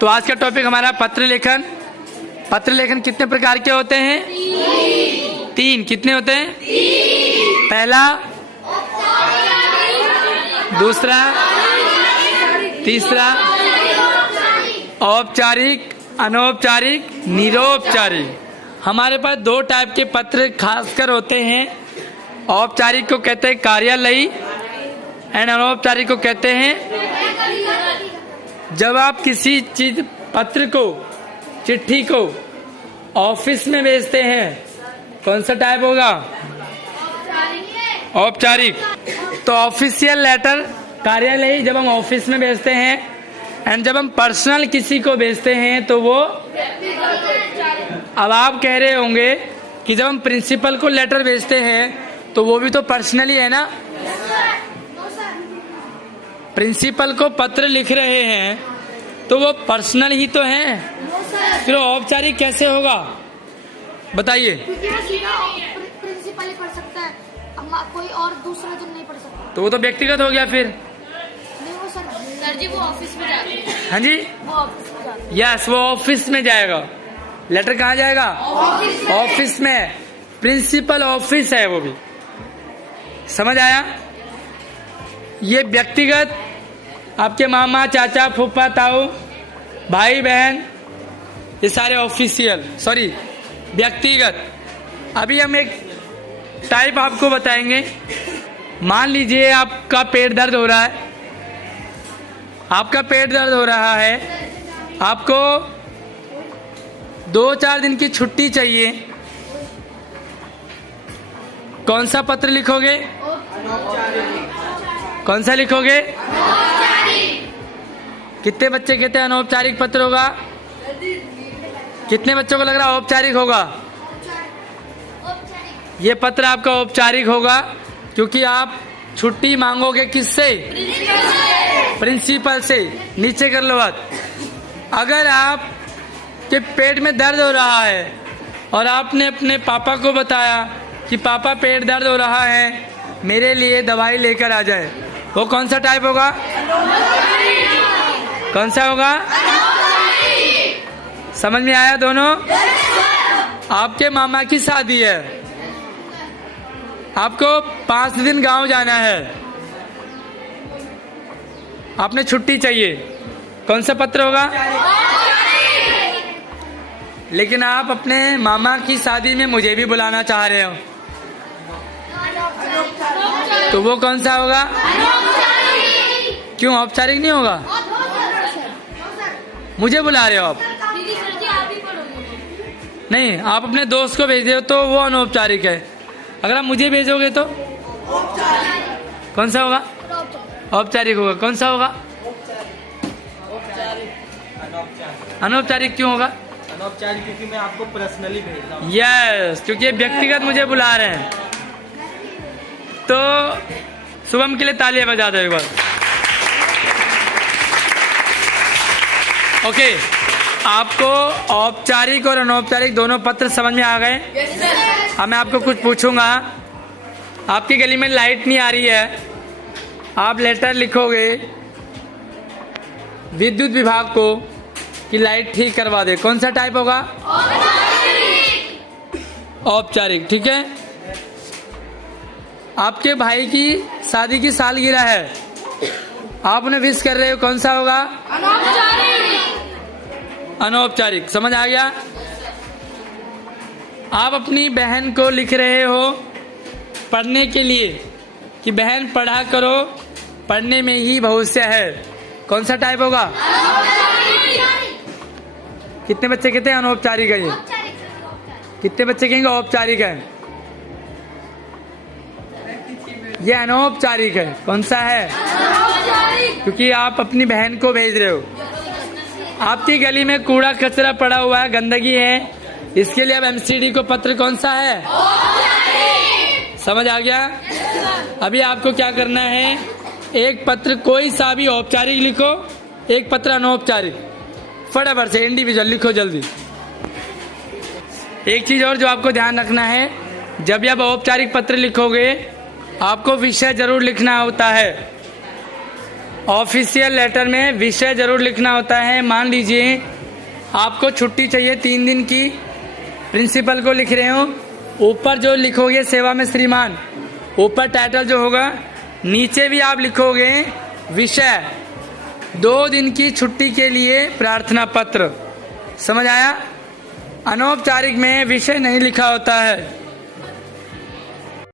तो आज का टॉपिक हमारा पत्र लेखन। पत्र लेखन कितने प्रकार के होते हैं? तीन। कितने होते हैं? पहला, दूसरा, तीसरा। औपचारिक, अनौपचारिक, निरौपचारिक। हमारे पास दो टाइप के पत्र खासकर होते हैं। औपचारिक को कहते हैं कार्यालयी एंड अनौपचारिक को कहते हैं। जब आप किसी चीज पत्र को, चिट्ठी को ऑफिस में भेजते हैं, कौन सा टाइप होगा? औपचारिक। तो ऑफिशियल लेटर कार्यालयी जब हम ऑफिस में भेजते हैं, एंड जब हम पर्सनल किसी को भेजते हैं तो वो। अब आप कह रहे होंगे कि जब हम प्रिंसिपल को लेटर भेजते हैं तो वो भी तो पर्सनली है ना। प्रिंसिपल को पत्र लिख रहे हैं तो वो पर्सनल ही तो है, फिर औपचारिक कैसे होगा बताइए? क्योंकि वो सीधा प्रिंसिपल ही पढ़ सकता है, कोई और दूसरा जन नहीं पढ़ सकता। तो वो तो व्यक्तिगत हो गया फिर। नहीं वो सर जी वो ऑफिस में जाते हैं। हाँ जी, वो ऑफिस में जाते हैं। यस, वो ऑफिस में जाएगा। लेटर कहाँ जाएगा? ऑफिस में। प्रिंसिपल ऑफिस है वो भी। समझ आया? ये व्यक्तिगत, आपके मामा, चाचा, फूफा, ताऊ, भाई बहन, ये सारे ऑफिशियल, सॉरी व्यक्तिगत। अभी हम एक टाइप आपको बताएंगे। मान लीजिए आपका पेट दर्द हो रहा है, आपका पेट दर्द हो रहा है, आपको 2-4 दिन की छुट्टी चाहिए, कौन सा पत्र लिखोगे? कौन सा लिखोगे? कितने बच्चे कहते हैं अनौपचारिक पत्र होगा? कितने बच्चों को लग रहा है औपचारिक होगा? ये पत्र आपका औपचारिक होगा क्योंकि आप छुट्टी मांगोगे किससे? प्रिंसिपल से। नीचे कर लो बात। अगर आप के पेट में दर्द हो रहा है और आपने अपने पापा को बताया कि पापा पेट दर्द हो रहा है, मेरे लिए दवाई लेकर आ जाए, वो कौन सा टाइप होगा? कौन सा होगा? समझ में आया दोनों? आपके मामा की शादी है, आपको 5 दिन गांव जाना है, आपने छुट्टी चाहिए, कौन सा पत्र होगा? लेकिन आप अपने मामा की शादी में मुझे भी बुलाना चाह रहे हो, तो वो कौन सा होगा? क्यों औपचारिक नहीं होगा? मुझे बुला रहे हो आप? नहीं, आप अपने दोस्त को भेज रहे हो तो वो अनौपचारिक है। अगर आप मुझे भेजोगे तो कौन सा होगा? औपचारिक होगा। कौन सा होगा? अनौपचारिक क्यों होगा? अनौपचारिक क्योंकि मैं आपको पर्सनली भेज रहा हूँ। यस, क्योंकि व्यक्तिगत मुझे बुला रहे हैं। तो शुभम के लिए तालियां बजा दो एक बार। ओके, आपको औपचारिक और अनौपचारिक दोनों पत्र समझ में आ गए? अब मैं आपको कुछ पूछूंगा। आपकी गली में लाइट नहीं आ रही है, आप लेटर लिखोगे विद्युत विभाग को कि लाइट ठीक करवा दे, कौन सा टाइप होगा? औपचारिक। ठीक है। आपके भाई की शादी की सालगिरह है, आप उन्हें विश कर रहे हो, कौन सा होगा? अनौपचारिक। समझ आ गया? आप अपनी बहन को लिख रहे हो पढ़ने के लिए कि बहन पढ़ा करो, पढ़ने में ही भविष्य है, कौन सा टाइप होगा? कितने बच्चे कहते हैं अनौपचारिक है? ये कितने बच्चे कहेंगे औपचारिक है? ये अनौपचारिक है। कौन सा है? क्योंकि आप अपनी बहन को भेज रहे हो। आपकी गली में कूड़ा कचरा पड़ा हुआ है, गंदगी है, इसके लिए अब एमसीडी को पत्र कौन सा है? समझ आ गया? अभी आपको क्या करना है, एक पत्र कोई सा भी औपचारिक लिखो, एक पत्र अनौपचारिक, फटाफट से इंडिविजुअल लिखो जल्दी। एक चीज और जो आपको ध्यान रखना है, जब भी आप औपचारिक पत्र लिखोगे आपको विषय जरूर लिखना होता है। ऑफिशियल लेटर में विषय जरूर लिखना होता है। मान लीजिए आपको छुट्टी चाहिए 3 दिन की, प्रिंसिपल को लिख रहे हो, ऊपर जो लिखोगे सेवा में श्रीमान, ऊपर टाइटल जो होगा, नीचे भी आप लिखोगे विषय, 2 दिन की छुट्टी के लिए प्रार्थना पत्र। समझ आया? अनौपचारिक में विषय नहीं लिखा होता है।